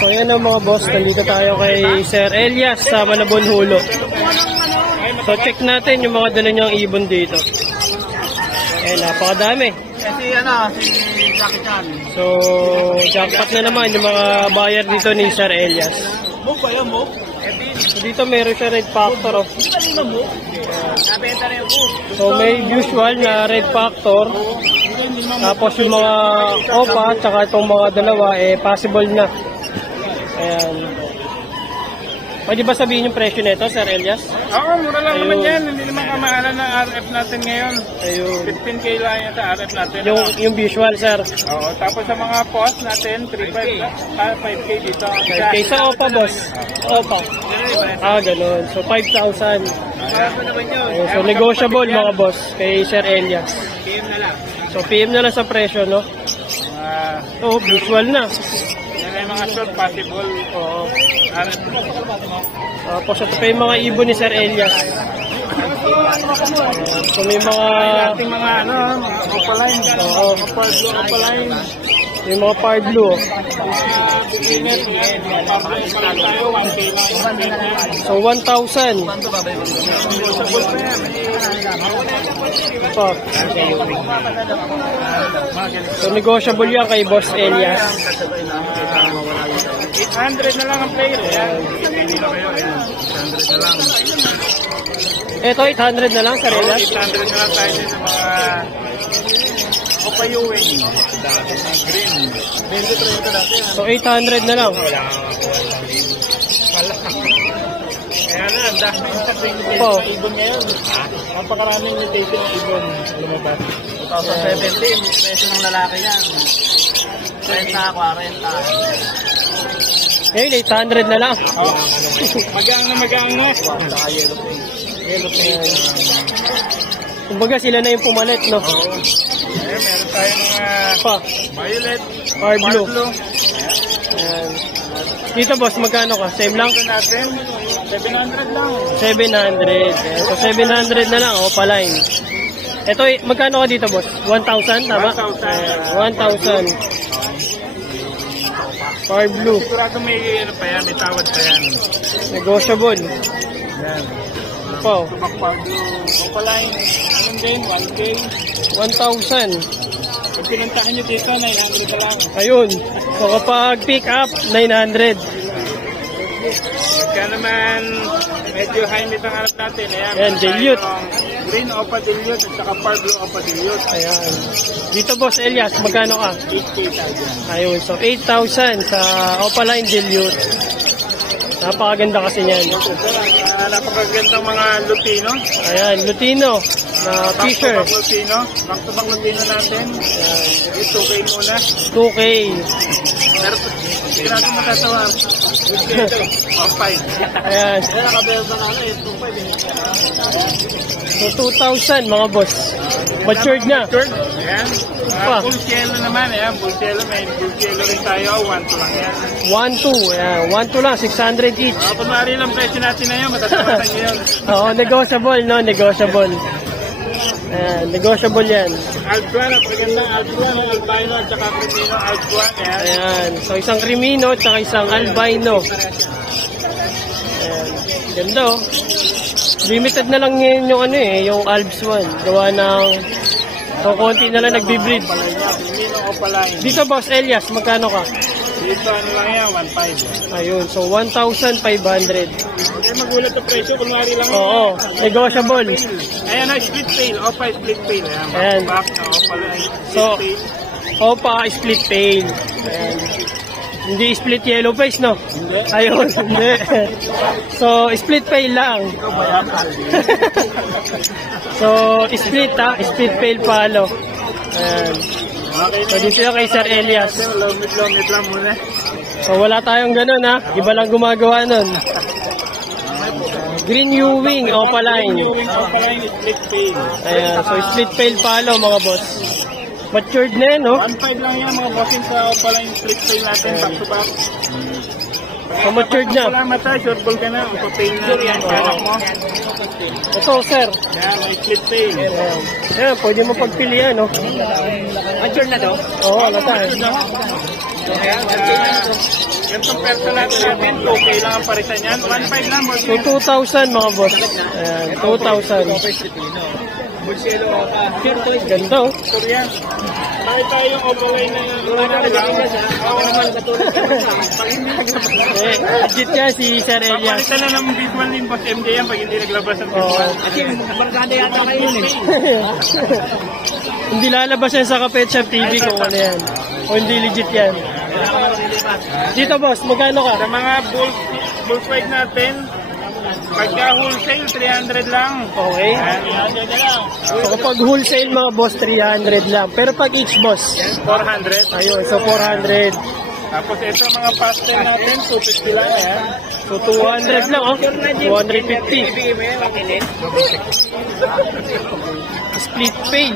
So yan ang mga boss, nandito tayo kay Sir Elias sa Malabon Hulo. So check natin yung mga dala niyang ibon dito. Napakadami. Si Jackie Chan. So jackpot na naman yung mga buyer dito ni Sir Elias. So dito meron siya red factor. So may usual na red factor. Tapos yung mga opa tsaka itong mga dalawa possible na. Ayan. Pwede ba sabihin yung presyo nito, Sir Elias? Oo, mura lang naman yan. Hindi naman kamahalan ng RF natin ngayon. Ayun. 15K lang yata RF natin. Yung visual, sir. Oo, tapos sa mga post natin, 5K dito. 5K sa opa, boss. Opa. Ganun. So 5,000. Ayun. So negotiable, mga boss, kay Sir Elias. PM na lang. So PM na lang sa presyo, no? Visual na. Yan ay mga short possible. Oo. Tapos ito pa yung mga ibon ni Sir Elias. So may mga ating mga opaline. Oo. Opaline. Yung mga par blue. So 1,000. So negotiable yan kay Boss Elias. 800 na lang ang player. Pili na kayo. 800 na lang. Ito 800 na lang, Sir Elias. 800 na lang tayo sa mga opayuwing. Green. 20-30 dati. So 800 na lang. Kaya na, ang dami sa ibon ngayon. Napakaraming mutation ng ibon. Lumabas. 2017, presyo ng lalaki yan. 30, 40. Ngayon 800 na lang. Magang na. Yellow face. Kumbaga sila na yung pumalit, no? Meron tayong mga violet, or blue. Ayan. Dito, boss, magkano ka? Same lang? Ito natin, 700 lang. 700. So 700 na lang, paline. Ito, magkano ka dito, boss? 1,000, tama? 1,000. Par blue. Sigurado may pa yan, may tawad pa yan. Negotiable. Yan. Wow. Par blue. Opaline, anong din, 1K. 1,000. Pag pinuntahan nyo dito, 900 pa lang. Ayun. So kapag pick up, 900. Kaya naman, medyo high meat ang harap natin. Ayan, dilute. Green opa dilute at saka par blue opa dilute. Ayan. Dito, Boss Elias, magkano ka? 8K tayo. Ayun. So 8,000 sa Opaline Dilute. Napakaganda kasi niyan. Napakagandang mga Lutino. Ayan, Lutino na Fisher. Back-to-back Lutino natin. Ayan. 2K muna. 2K. Pero hindi natin matasawa. 1.5. Ayan. So 2,000 mga boss. Matured na. Ayan. Full cielo naman. Ayan, full cielo. May full cielo rin tayo. 1-2 lang yan. 1-2. Ayan. 1-2 lang. 600 each. Kunwari lang presyo natin na yun. Matatapatan nyo yun. Oo, negotiable, no? Negotiable. Ayan, negotiable yan. Altuan, napagandang Altuan, albino at saka crimino, Altuan. Ayan, so isang crimino at saka isang albino. Ayan, ganda oh. Limited na lang ngayon yung yung Albs 1. Gawa ng so konti na lang nagbi-breed. Dito, Boss Elias, magkano ka? Dito ano lang yan, 1.5. Ayun, so 1,500. Hindi magulat ang presyo, kunwari lang. Oo, negotiable. Ayan na, split tail, opa, split tail. Ayan. Back na opa lang, split So, tail. opa, split tail. Ayan. Hindi split yellow face, no? Hindi. Ayun, hindi. So, split tail lang. Ikaw ba yan? So, split split tail palo. Ayan. So, dito yung kay Sir Elias. Lomit lang muna. So, wala tayong ganun, ha? Iba lang gumagawa nun. Green Ewing, Opaline. Opaline, split tail. Ayan, so split tail palo, mga boss. Matured na yan, no? 1.5 lang yan, mga bossing sa Opaline, split tail natin, back to back. So, matured na. Salamat ha, short ball ka na. Ipapail na yan. Kanak mo. Ito, sir. Yan, may split tail. Ayan, pwede mo pagpilian, no? Mature na daw? Oo, wala tayo. Ayan, Ganitong personal natin, 2K lang ang parisan yan. 1.5 lang, boss. So, 2,000 mga boss. Ayan, 2,000. Ganda oh. Korean. Bakit tayo yung overlay na ako naman katulad Eh, legit yan si Sir Elias. Papalitan na ng visual ni Boss MJ yan pag hindi naglabas ng visual. Kasi barkada yata kayo yun eh. Hindi lalabas yan sa Kapet Shop TV kung ano yan. O hindi legit yan. Dito boss, magkano ka? Sa mga bull fight natin, pagka wholesale, 300 lang. Okay. So kapag wholesale mga boss, 300 lang. Pero pag each boss, 400. ayun, so 400. Tapos ito mga pastel natin, 250 lang yan. So 200 lang, oh. 250. Split pay.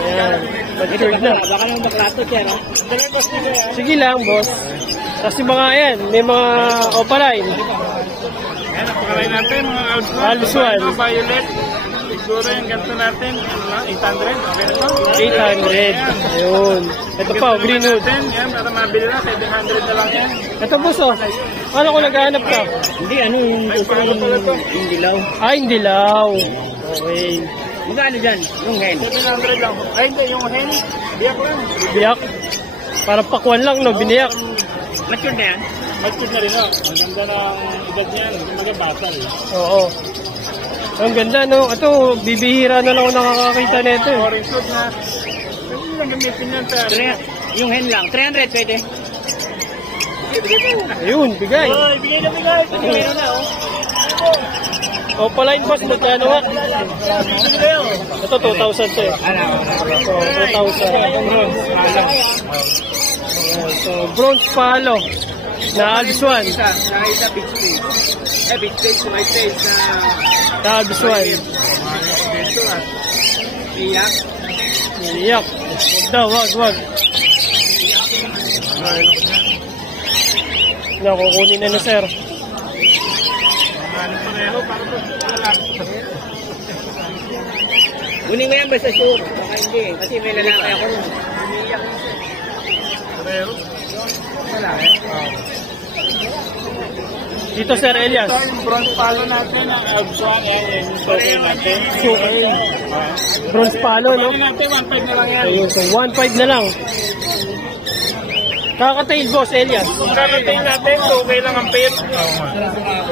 Ayan. Mag-third na. Baka nang baklato siya, no? Sige lang, boss. Kasi mga yan, may mga opaline. Ayan, napakalay natin, mga Alswan. Violet. Siguro yung ganito natin, 800. Okay na to? 800. Ayun. Ito pa, Greenwood. Yan, para mabili na, 700 na lang yan. Ito boss, oh. Ano kung naghahanap ka? Hindi, yung dilaw. Ay, hindi law. Okay. Magkano dyan? Yung hen? 700 lang. Ay, hindi, yung hen, biyak lang. Biyak. Parang pakwan lang, no? Biniyak. Mature na yan? Mature na rin, no? Ang ganda ng edad niyan, magabasal. Oo. Ang ganda, no? Ito, bibihira na lang ako nakakakita nito. Eh. Orange food na. Kasi lang gamitin yan sa... Yung hen lang, 300 pwede. Ayun, bigay. Oh, bigay na bigay. Meron na, oh. Opaline boss, magkano nga? Ito, 2,000 to eh. So, 2,000. So, bronze palo na Alswan. Isa beach page. Beach page, my page na... Na Alswan. Iyak. Iyak. Wag daw, wag. Nakukunin na sir. Kunin mo yan ba sa shoot? Baka hindi. Kasi may lalaki ako. Dito Sir Elias. Yung bronze palo natin ang Alswan. Yan yung show natin. Bronze palo, no? Kunin natin, 1.5 na lang yan. Ayun, so 1.5 na lang. Kakatail boss, Elias. Kung karating natin, so okay lang ang pair.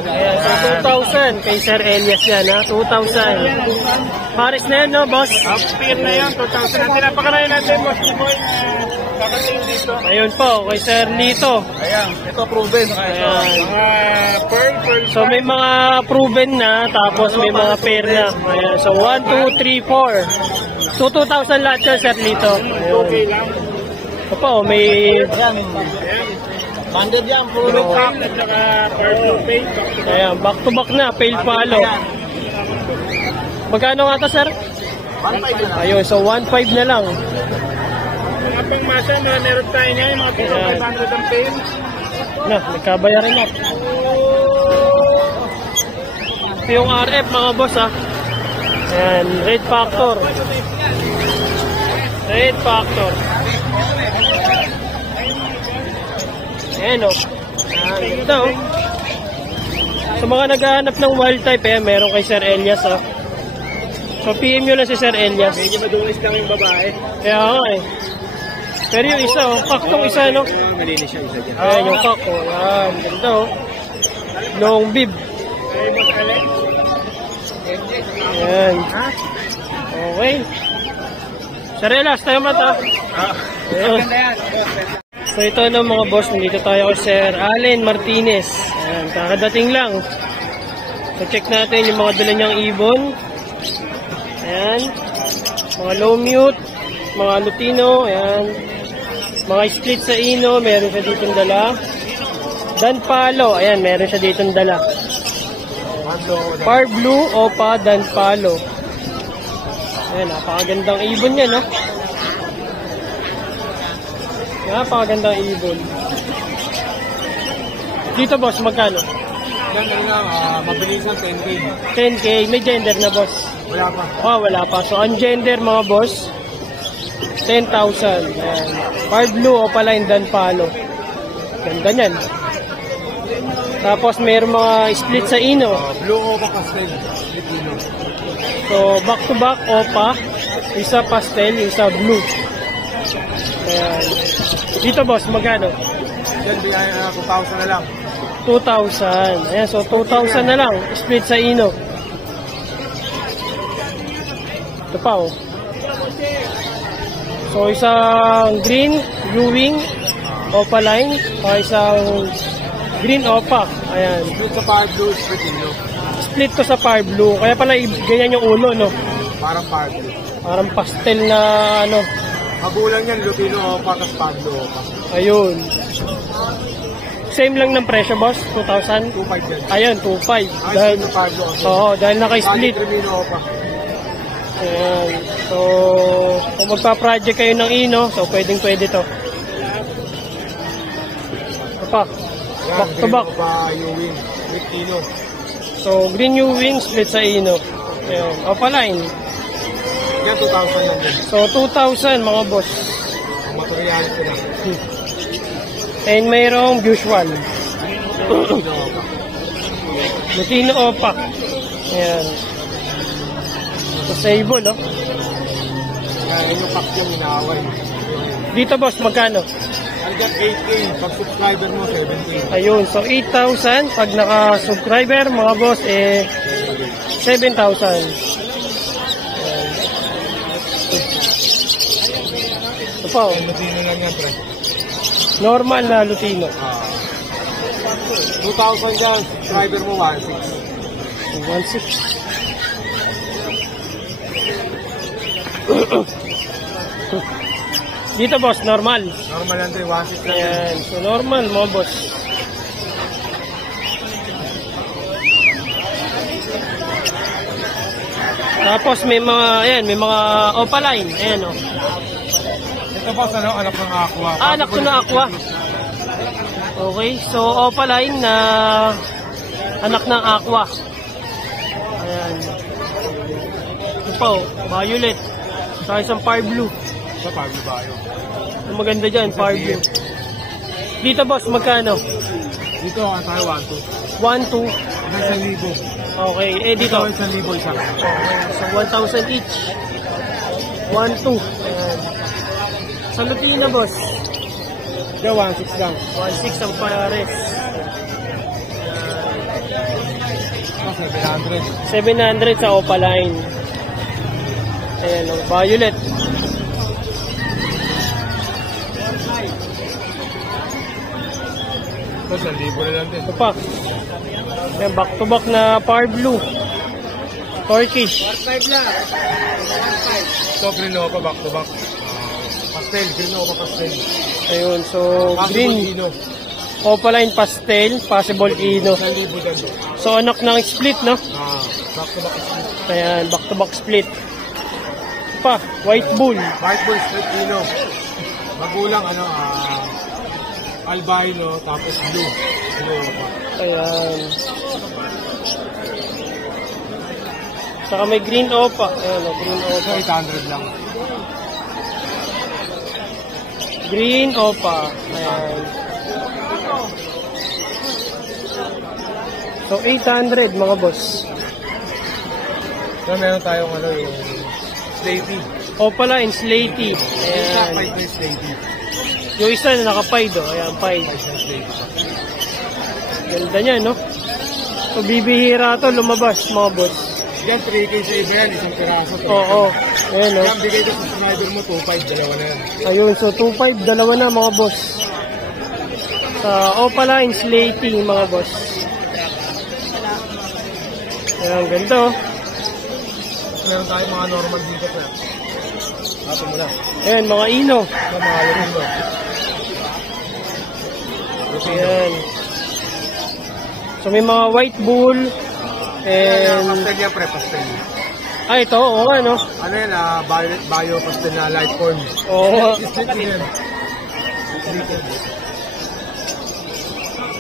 Ayan, so 2,000 kay Sir Elias yan, ha? 2,000. Paris na yan, no, boss? Ang pair na yan, 2,000 natin. Napakalayo natin, boss boy. Kakating dito. Ayun po, kay Sir Lito. Ayan, ito proven. Ayan. Mga pearl. So may mga proven na, tapos may mga pair na. Ayan, so 1, 2, 3, 4. So 2,000 lahat yan, Sir Lito. Okay Ayun. lang. Ito po, may... Banded yan, puro cup at saka purple paint. Ayan, back to back na, pale palo. Magkano nga to, sir? 1.5 na. Ayun, so 1.5 na lang. Mga pangmasa na meron tayo niya, yung mga puro 500 ang paint. Na, nagkabayaran na. Ito yung RF, mga boss, ha. Ayan, Red Factor. Red Factor. Ayan, o. Ayan, ganda, o. Sa mga naghahanap ng wild type, meron kay Sir Elias, ha. So, PM nyo lang si Sir Elias. Medyo madulis lang yung babae. Kaya nga, eh. Pero yung isa, oh. Paktong isa, no? Malinis yung isa dyan. Ayan, yung cock, oh. Ayan, ganda, oh. Long bib. Ayan. Okay. Sir Elias, tayo mata. Ayan. So ito na mga boss, nandito tayo kay Sir Allen Martinez. Ayan, kakadating lang. So check natin yung mga dala niyang ibon. Ayan. Mga low mute, mga lutino, ayan. Mga split sa ino, meron siya ditong dala. Dan palo, ayan, meron siya ditong dala. Par blue, opa, dan palo. Ayan, napakagandang ibon niya, no? Napakagandang ibon. Dito, boss, magkano? Ganun lang, mabilis ng 10K. 10K. May gender na, boss? Wala pa. Oh, wala pa. So, ang gender, mga boss, 10,000. Ayan. Par blue, opaline, dan palo. Ganda niyan. Tapos mayroong mga split sa ino. Blue Opa Pastel. Filipino. So, back to back, opa. Isa pastel, isa blue. Ayan. Dito boss, magkano? Yan, bigay na 2,000 na lang. 2,000. Ayan, so 2,000 na lang. Split sa ino. Ito pa oh. So, isang green, blue wing, opaline. Isang green opa. Ayan. Split sa Fire Blue, split yellow. Split to sa fire blue. Kaya pala ganyan yung ulo, no? Parang Fire Blue. Parang pastel na ano. Magulang yan, Lutino Opa, tapos Fire Blue Opa. Ayun. Same lang ng presyo, boss? 2,000? 2,500 yan. Ayun, 2,500. Ay, Dahil, split sa Fire Blue Opa. oo, dahil naka-split. Lutino Opa. Ayan. So, kung magpa-project kayo ng ino, so pwedeng-pwede to. Ito pa. Yan, Back to back. Green Opa, Ewing, with Tino. So, green new wing, split sa ino. Ayan. Opaline. Yan, 2,000 lang din. So, 2,000 mga boss. Ang material ko na. And mayroong usual. Lutino Opa. Lutino opa. Ayan. So, sable, oh. Yan, yung pack yung inaaway. Dito, boss, magkano? Hanggang 8K, pag subscriber mo, 17. Ayun. So, 8,000. Pag naka-subscriber, mga boss, 7,000. Ayan. Ito pa, oh. Lutino lang yan, pre. Normal na Lutino. 2,000 yan, subscriber mo, 1,600. 1,600. Dito, boss, normal. Normal lang din, 1,600 lang. Ayan. So, normal, mga boss. Tapos, may mga, ayan, may mga opaline. Ayan, oh. Ito boss, ano, anak ng Aqua. Anak ko na aqua. Okay, so opaline na anak ng aqua. Ayan. Ito pa, oh, violet. Saka isang fire blue. Sa Pablo Bayo. Ang maganda dyan, fire blue. Dito, boss, magkano? Dito, ang tayo, 1,200. 1,200. Hanggang 1,000. Okay, eh dito. Ito, 1,000 isa. So, 1,000 each. 1,200. Ayan. Sa Lutino, boss. Ito, 1,600 lang. 1,600 ang pares. Ito, 700. 700 sa opaline. Ayan, oh, violet. Ito, 1,000 na lang din. Ito pa. Ayan, back to back na fire blue. Turkish. Ito, Green Opa, back to back. Pastel, Green Opa, pastel. Ayun, so Possible green. Ino. Opaline pastel, possible ino. 1,000 din. So anak ng split, no? Back to back. Ayan, back to back split. Ito pa, white bull. White Bull, split Ino. Magulang, ano, albino, tapos blue. Blue Opa. Ayan. Saka may green opa. Ayan, oh, green Ito, opa. 800 lang. Green opa. Ayan. So 800 mga boss. So, meron tayong, ano, yung Slaty. Opaline slaty. Isa, Ayan. 5 na Slaty. Yung isa na naka-pied, oh. Ayan, pied. 5 na Slaty. Ganda niya, no? So, bibihira to lumabas, mga boss. Yan, 3K sa iba yan, isang piraso. Oo. Ayan, no? Yan, bigay ko sa subscriber mo, 2,500, dalawa na yan. Ayun, so 2.5, dalawa na, mga boss. Sa Opaline slaty, mga boss. Ayan, ganda, oh. Meron tayong mga normal dito, sir. Ato mo na. Ayan, mga ino. Ito, mga Lutino. Ayan. So, may mga white bull. Ayan, And, pastel yan, pre, pastel. ito, oo nga, no? Ano yan, violet bio pastel na light corn. Oo. Split din yan.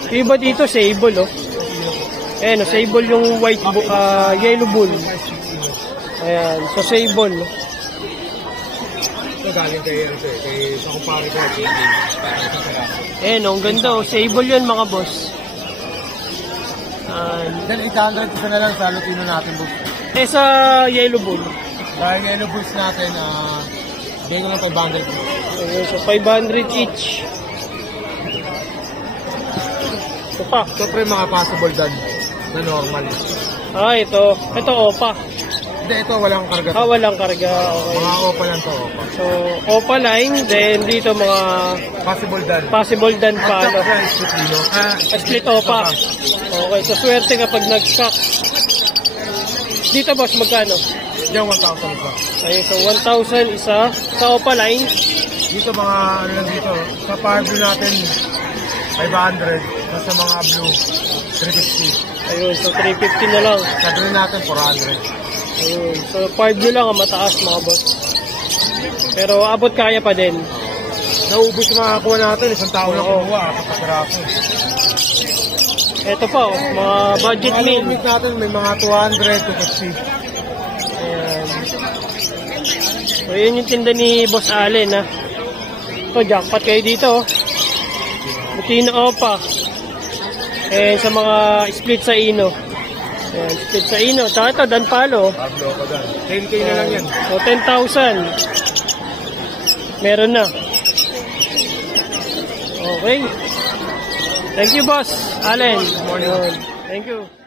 Iba dito, sable, oh. Ayan, oh, sable yung white yellow bull. Ayan, so sable. Ito, galing kay sa kumpare ko. Ang ganda oh. Sable yun mga boss. Then 800 isa na lang sa Lutino natin, boss. Sa yellow bull. Dahil yellow bulls natin, bigay ko lang 500. So 500 each. Ito pa. Siyempre mga possible done na normal. Ito. Ito opa. Hindi, ito walang karga. Walang karga. Okay. Mga opa lang to, opa. So, opa line. Then dito mga possible done pa. Ano? Split opa. Okay. So, swerte kapag nag-shock. Dito boss, magkano? Diyan 1,000 isa. Ayun, so 1,000 isa. Sa opa line. Dito mga ano lang dito. Sa power blue natin, 500. Sa mga blue, 350. Ayun, so 350 na lang. Sa green natin, 400. Ayun, so 5 blue lang ang mataas mga boss. Pero abot kaya pa din. Naubos yung makakuha natin, isang tao lang kumuha, kapasaraso. Ito pa, mga budget meal. Mga natin, may mga 200, 250. Ayan. So yun yung tinda ni Boss Allen ha. So jackpot kayo dito. Lutino opa. Sa mga split sa ino. Ayan, split sa ino. Tsaka ito, danpalo. Pablo ko dan. 10K na lang yan. So 10,000. Meron na. Okay. Thank you, Boss Allen. Good morning. Thank you.